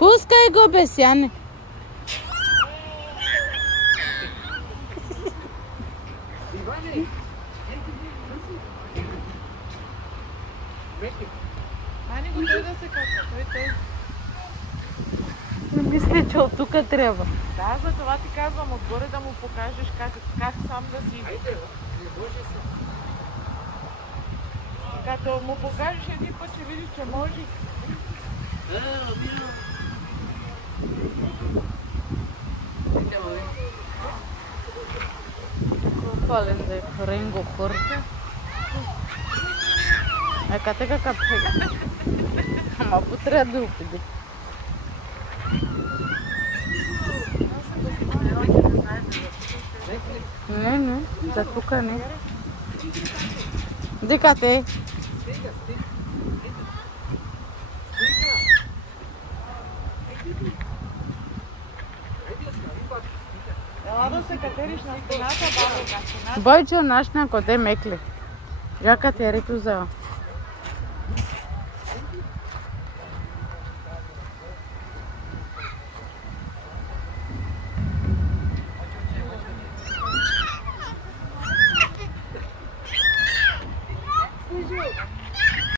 Пускай го, Бесяне. Мани го той да се кача. Той. Не мисля, че от тук трябва. Да, за това ти казвам отгоре да му покажеш как сам да си. Айде, не може се. Като му покажеш един път, ще видиш, че може. Пален да е френго хорта. Ека капче. Ама трябва да упиде. Не, за тук не. Дикате. Ела да се катериш на стената, бабо, на стената. Бойчо, наш на коте мекли. Жака ти е рекл за